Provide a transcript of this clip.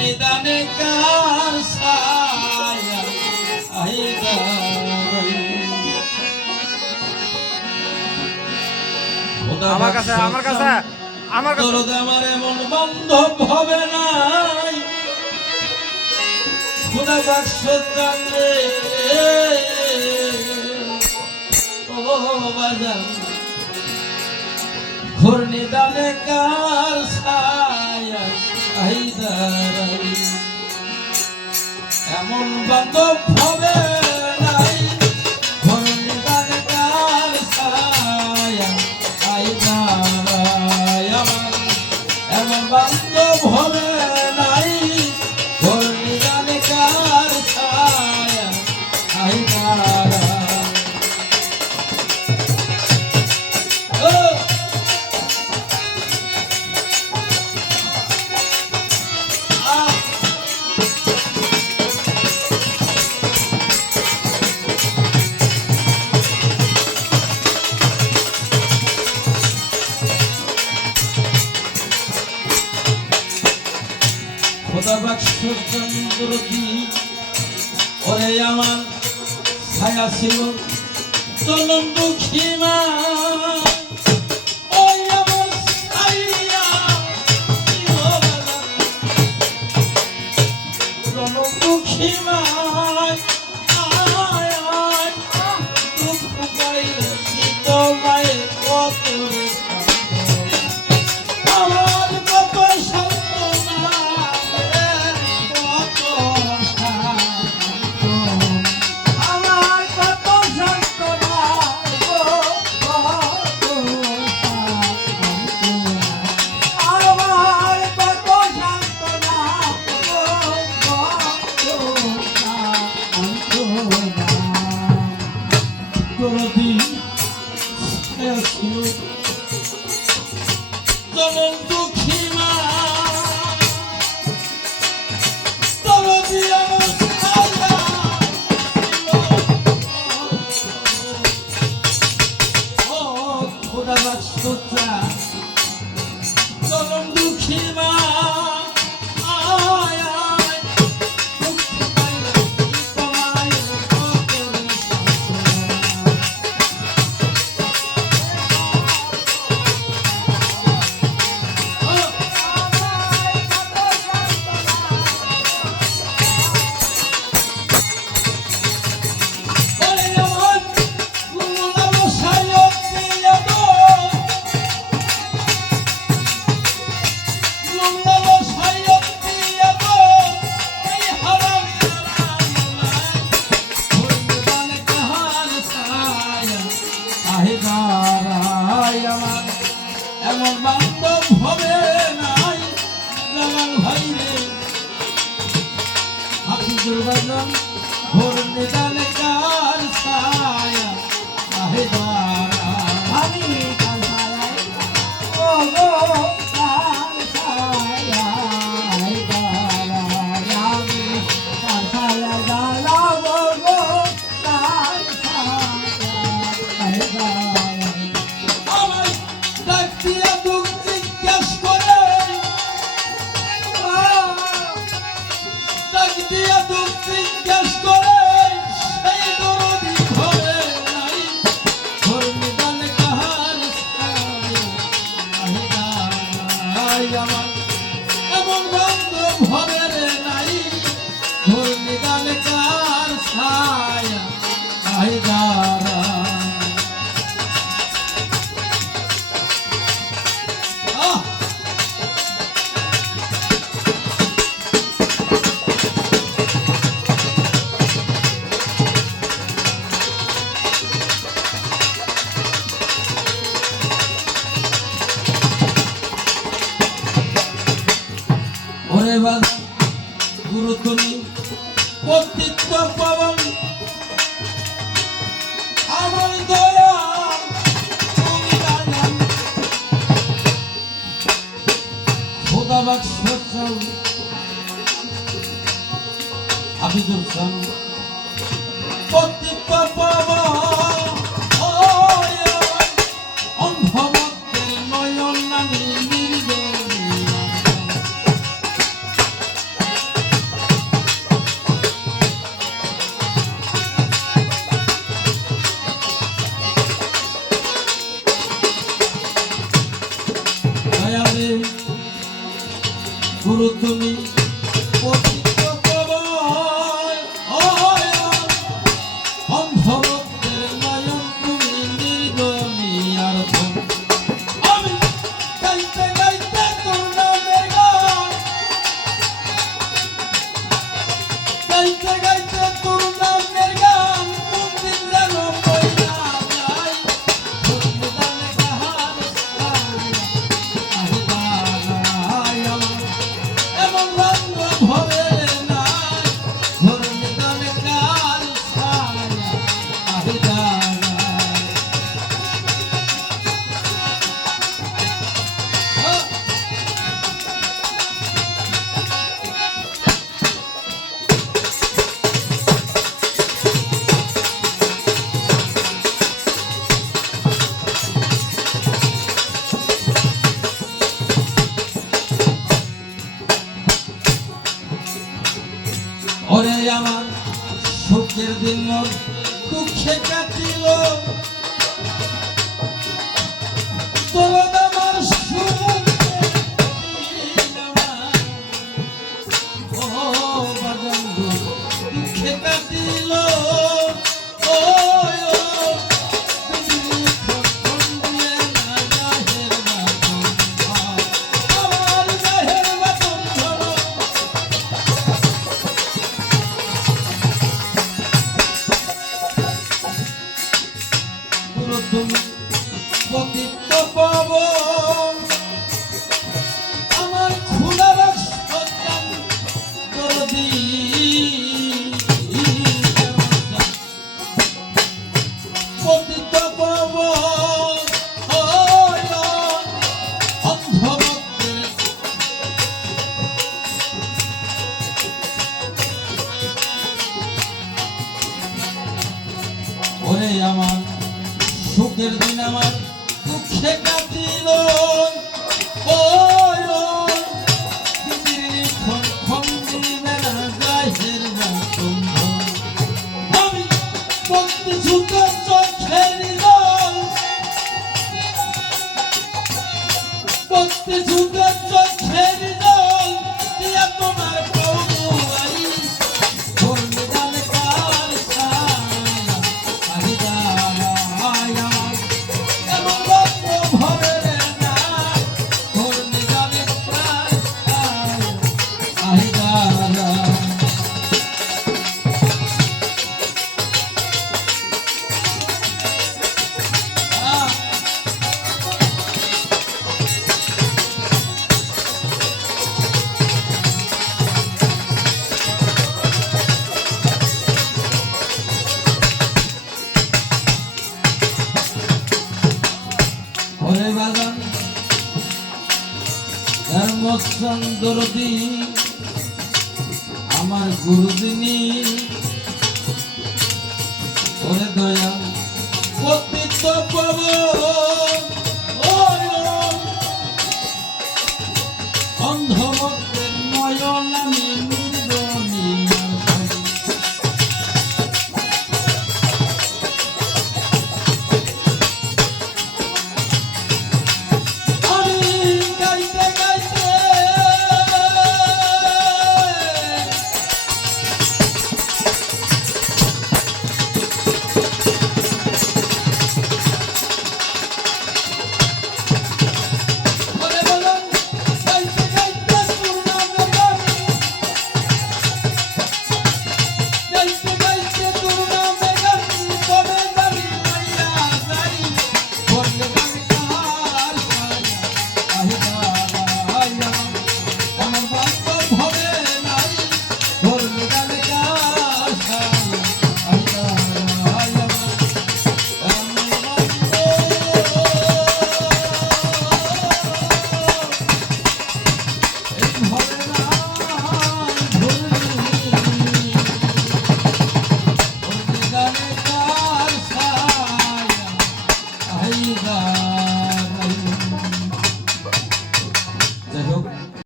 নিদানে কার ছায়া আমার কাছে আমার এমন বান্ধব হবে নাই খোদা বাক্স জানে ও বাজার ঘোর নিদানে কার ছায়া এমন বান্ধব হবে নাই ঘোর নিদানে কার ছায়া এমন বান্ধব হবে নাই ঘোর নিদানে কার ছায়া ওরে আমার ছায়া ছিল চলন দুঃখী মা ওই আমার ছায়া চলন দুঃখী মা দুঃখ পাইলে তো মায়ের কত চলন দুঃখী মা তরদি আমার ছায়া ও খোদা বাক্স চলন দুঃখী মা এমন বান্ধব হবে নাই জালাল ভাই রে হাফিজুর বাজান ঘোর নিদানে কার ছায়া আমি কার ছায়া ও গো কার ছায়া আমি কার ছায়া জ্বালাবো গো কার ছায়া এমন বান্ধব হবে রে নাই ঘোর নিদানে কার ছায়া ওরে বাবা গুরু তুমি কর্তৃত্ব পাবন আমার দয়া খোদা বাক্স হাফিজুর খান কর্তৃত্ব পাবন অন্ধভক্তের নয়ন নামী পতিত পাবন অন্ধভক্তের নয়ন তুমি নির্দনী আর ধন। আমি গাইতে গাইতে তোর নামের গান, গাইতে গাইতে তোর নামের গান, কোন দিন যেন বইয়া যায়। ধর্মদানে কাহার আহিদানায় আমার, এমন রঙ্গ ভবে নাই। ধর্মদানে কার ছায়া আহিদানায়। ওরে আমার সুখের দিন মোর দুঃখে কাটিল, দরদ আমার সুখের দিন আমার, ও বাজান গো দুঃখে কাটিল। ও তুমি কখন দিয়ে না জাহের বাতন, আমার জাহের বাতন ধরো। তুমি পতিত পাবন আমার খুলার সন্তান দরদি, পতিত পাবন অন্ধভক্তের ওরে আমার সুখের দিন আমার দুঃখে কাটিল। আমি পত্তি ছুটে চোখের জল, পত্তি ছুটে চোখের জল দিয়া তোমার পৌঁছাই। ধর্মদানে কার ছায়া আহিদানায় আমার, এমন রঙ্গ ভবে নাই। ধর্মদানে কার ছায়া আহিদানায়। ওরে বাগান ধর্মচন্দ্রদি আমার গুরুদিনী, ওরে দয়া পতিত পাবন